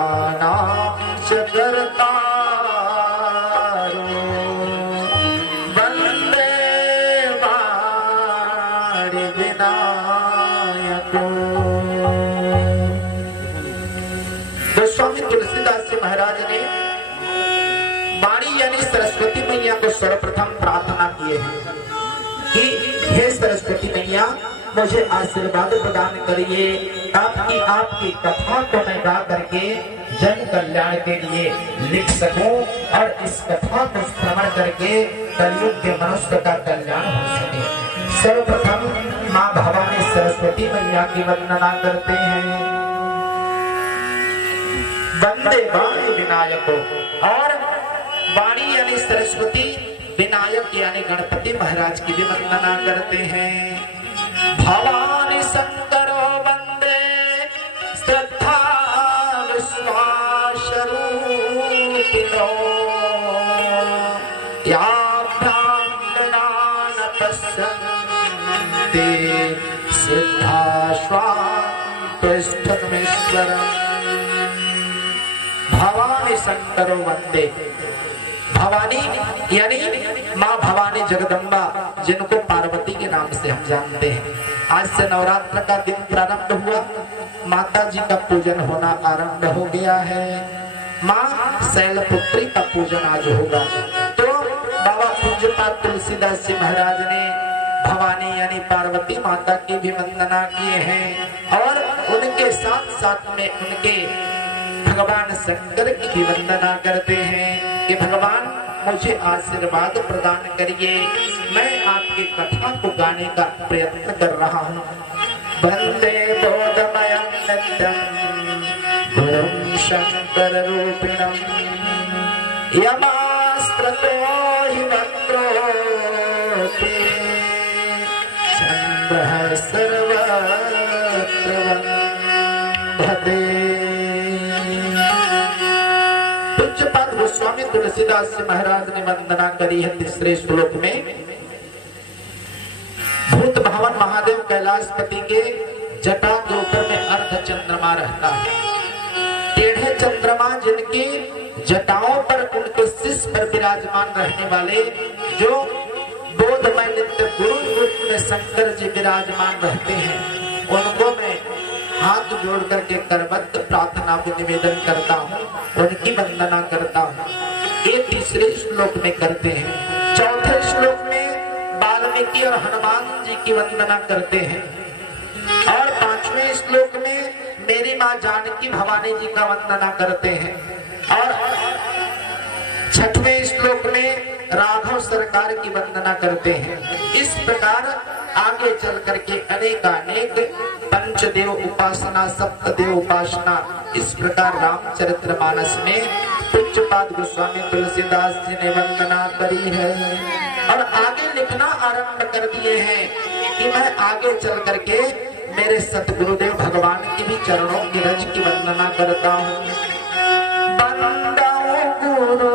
लोकानां च कर्तारो वन्दे वाणि विनायको। गोस्वामी तुलसीदास जी महाराज ने वाणी यानी सरस्वती मैया को सर्वप्रथम प्रार्थना किए हैं कि हे सरस्वती मैया मुझे आशीर्वाद प्रदान करिए, आपकी कथा को मैं गा करके जन कल्याण के लिए लिख सकूं और इस कथा को श्रवण करके कलयुग के मनुष्य का कल्याण हो सके। सर्वप्रथम माँ भवानी सरस्वती मैया की वंदना करते हैं। वंदे वाणी विनायको, और वाणी यानी सरस्वती, विनायक यानी गणपति महाराज की भी वंदना करते हैं। भवानी शंकरो वंदे श्रद्धा विश्वास रूपिणो या ब्राह्मणा न पश्यन्ति सिद्धाश्वान्तिष्ठन्मीश्वरम्। भवानी शंकरो वंदे, भवानी यानी माँ भवानी जगदम्बा, जिनको पार्वती के नाम से हम जानते हैं। आज से नवरात्र का दिन प्रारंभ हुआ, माता जी का पूजन होना आरंभ हो गया है। माँ शैलपुत्री का पूजन आज होगा। तो बाबा पूज्यपाद तुलसीदास जी महाराज ने भवानी यानी पार्वती माता की भी वंदना किए हैं और उनके साथ साथ में उनके भगवान शंकर की भी वंदना करते हैं कि भगवान मुझे आशीर्वाद प्रदान करिए, मैं आपकी कथा को गाने का प्रयत्न कर रहा हूँ। वंदे बोधमयं नित्यं गुरुं शंकर रूपिणं यमास्त्रतो हि वक्रोऽपि चन्द्रः सर्वत्र वन्दते। गोस्वामी तुलसीदास जी महाराज ने वंदना करी है तीसरे श्लोक में। भूत भवन महादेव कैलाशपति के जटा के ऊपर में अर्ध चंद्रमा रहता है। टेढ़े चंद्रमा जिनकी जटाओं पर उनके शीश पर विराजमान रहने वाले जो बोधमय नित्य गुरु रूप में शंकर जी विराजमान रहते हैं, उनको मैं हाथ जोड़ करके करबद्ध प्रार्थना को निवेदन करता हूँ, उनकी वंदना करता हूँ। ये तीसरे श्लोक में करते हैं। चौथे श्लोक में वाल्मीकि और हनुमान जी की वंदना करते हैं और पांचवें श्लोक में मेरी माँ जानकी भवानी जी का वंदना करते हैं और छठवें श्लोक में राघव सरकार की वंदना करते हैं। इस प्रकार आगे चल करके अनेकानेक पंचदेव उपासना, सप्तदेव उपासना, इस प्रकार रामचरितमानस में पूज्यपाद गोस्वामी तुलसीदास जी ने वंदना करी है और आगे लिखना आरंभ कर दिए हैं कि मैं आगे चल करके मेरे सतगुरुदेव भगवान की भी चरणों की रज की वंदना करता हूँ। गुरु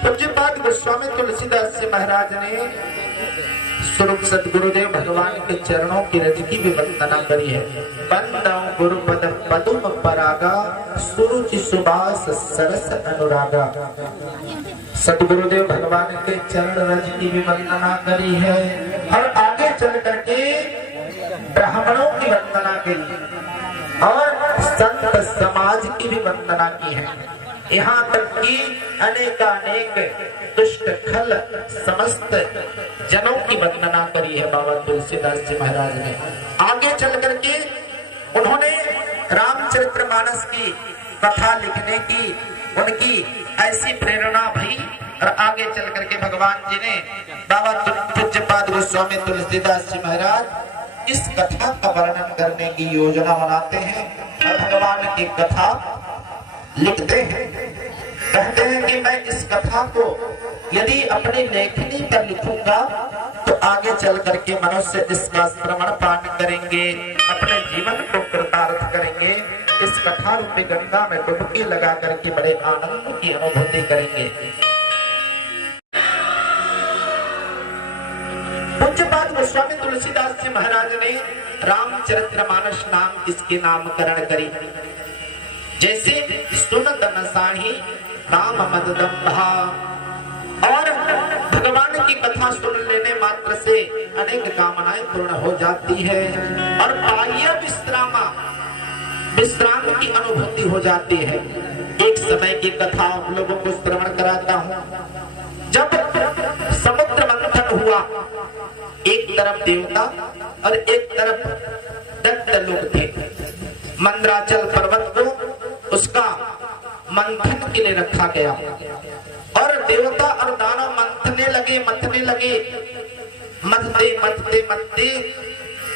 पूज्यपाद गोस्वामी तुलसीदास जी महाराज ने स्वरूप सदगुरुदेव भगवान के चरणों की रज की भी वंदना करी है। वंदौ गुरुपद पदुम परागा सुरुचि सुबास सरस अनुरागा। सदगुरुदेव भगवान के चरण रज की भी वंदना करी है और आगे चल करके ब्राह्मणों की वंदना करी और संत समाज की भी वंदना की है। यहाँ तक कि अनेकानेक दुष्ट खल समस्त जनों की वंदना करी है बाबा तुलसीदास जी महाराज ने। आगे चल करके उन्होंने रामचरितमानस की कथा लिखने की उनकी ऐसी प्रेरणा भई और आगे चल करके भगवान जी ने बाबा पूज्यपाद गोस्वामी तुलसीदास जी महाराज इस कथा का वर्णन करने की योजना बनाते हैं और भगवान की कथा लिखते हैं। कहते हैं कि मैं इस कथा को यदि अपनी लेखनी पर लिखूंगा तो आगे चल करके मनुष्य इसका श्रवण पाठ करेंगे, अपने जीवन को कृतार्थ करेंगे, इस कथा रूपी गंगा में डुबकी लगा करके बड़े आनंद की अनुभूति करेंगे। पूज्यपाद गोस्वामी तुलसीदास जी महाराज ने रामचरितमानस नाम इसके नामकरण करी। जैसे सुनत नसाही राम मददम्भा, और भगवान की कथा सुन लेने मात्र से अनेक कामनाएं पूर्ण हो जाती है और बाह्य विश्राम की अनुभूति हो जाती है। एक समय की कथा आप लोगों को श्रवण कराता हूँ। जब समुद्र मंथन हुआ, एक तरफ देवता और एक तरफ दैत्य लोग थे। मंदराचल पर्वत को उसका मंथन के लिए रखा गया और देवता और दानव मथने लगे मथते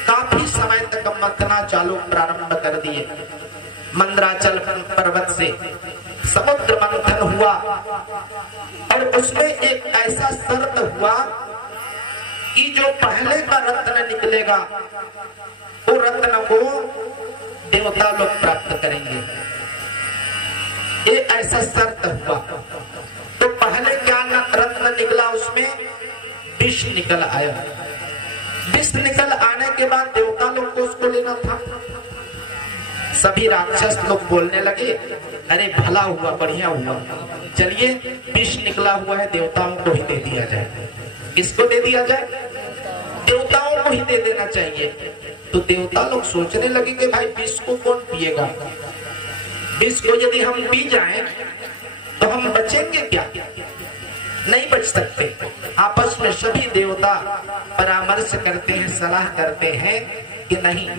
काफी समय तक मथना चालू प्रारंभ कर दिए। मंदराचल पर्वत से समुद्र मंथन हुआ और उसमें एक ऐसा शर्त हुआ कि जो पहले का रत्न निकलेगा वो रत्न को देवता लोग प्राप्त करेंगे। ये ऐसा शर्त हुआ। तो पहले क्या रत्न निकला, उसमें विष निकल आया। विष निकल आने के बाद देवता लोग को उसको लेना था। सभी राक्षस लोग बोलने लगे, अरे भला हुआ, बढ़िया हुआ, चलिए विष निकला हुआ है, देवताओं को ही दे दिया जाए। किसको दे दिया जाए? देवताओं को ही दे देना चाहिए। तो देवता लोग सोचने लगे कि भाई विष को कौन पिएगा? विष को यदि हम पी जाएं तो हम बचेंगे क्या? नहीं बच सकते। आपस में सभी देवता परामर्श करते हैं, सलाह करते हैं कि नहीं,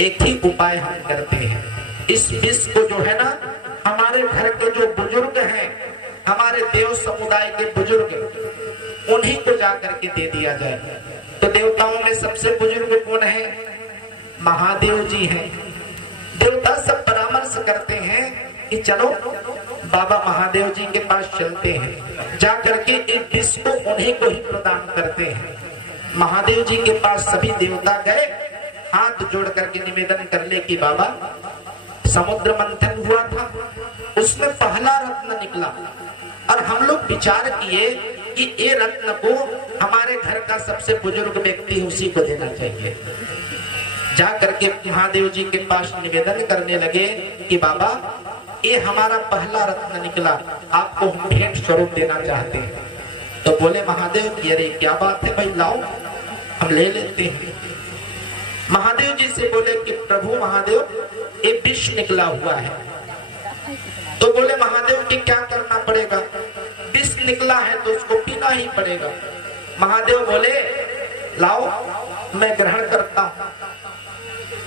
एक ही उपाय हम करते हैं। इस विष को जो है ना, हमारे घर के जो बुजुर्ग हैं, हमारे देव समुदाय के बुजुर्ग, उन्हीं को जाकर के दे दिया जाए। तो देवताओं में सबसे बुजुर्ग कौन है? महादेव जी हैं। देवता सब परामर्श करते हैं कि चलो बाबा महादेव जी के पास चलते हैं, जाकर के एक विष को उन्हीं को ही प्रदान करते हैं। महादेव जी के पास सभी देवता गए, हाथ जोड़ करके निवेदन कर ले कि बाबा, समुद्र मंथन हुआ था, उसमें पहला रत्न निकला और हम लोग विचार किए कि ये रत्न को हमारे घर का सबसे बुजुर्ग व्यक्ति उसी को देना चाहिए। जा करके महादेव जी के पास निवेदन करने लगे कि बाबा, ये हमारा पहला रत्न निकला, आपको हम भेंट स्वरूप देना चाहते हैं। तो बोले महादेव कि अरे क्या बात है भाई, लाओ हम ले लेते हैं। महादेव जी से बोले कि प्रभु महादेव, ये विष निकला हुआ है। तो बोले महादेव कि क्या करना पड़ेगा? विष निकला है तो उसको पीना ही पड़ेगा। महादेव बोले लाओ मैं ग्रहण करता हूं।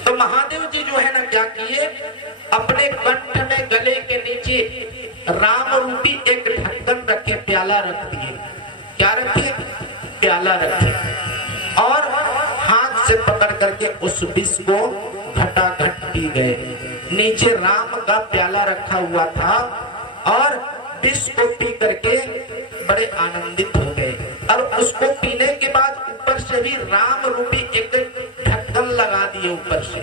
तो महादेव जी जो है ना क्या किए, अपने कंठ में गले के नीचे राम रूपी एक ढक्कन रखे, प्याला रख दिए। क्या रखे? प्याला रखे और हाथ से पकड़ करके उस विष को घटाघट पी गए। नीचे राम का प्याला रखा हुआ था और विष को पी करके बड़े आनंदित हो गए। और उसको पीने के बाद ऊपर से भी राम रूपी एक ढक्कन लगा दिए ऊपर से,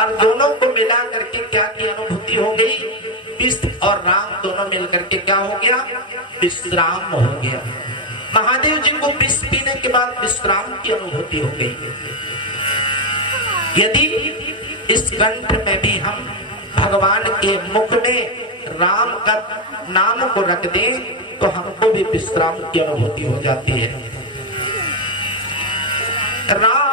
और दोनों को मिला करके क्या की अनुभूति हो गई? विष और राम दोनों मिलकर के क्या हो गया? विश्राम हो गया। महादेव जी को विष पीने के बाद विश्राम की अनुभूति हो गई। यदि इस कंठ में भी हम भगवान के मुख में राम का नाम को रख दें तो हमको भी विश्राम की अनुभूति हो जाती है। राम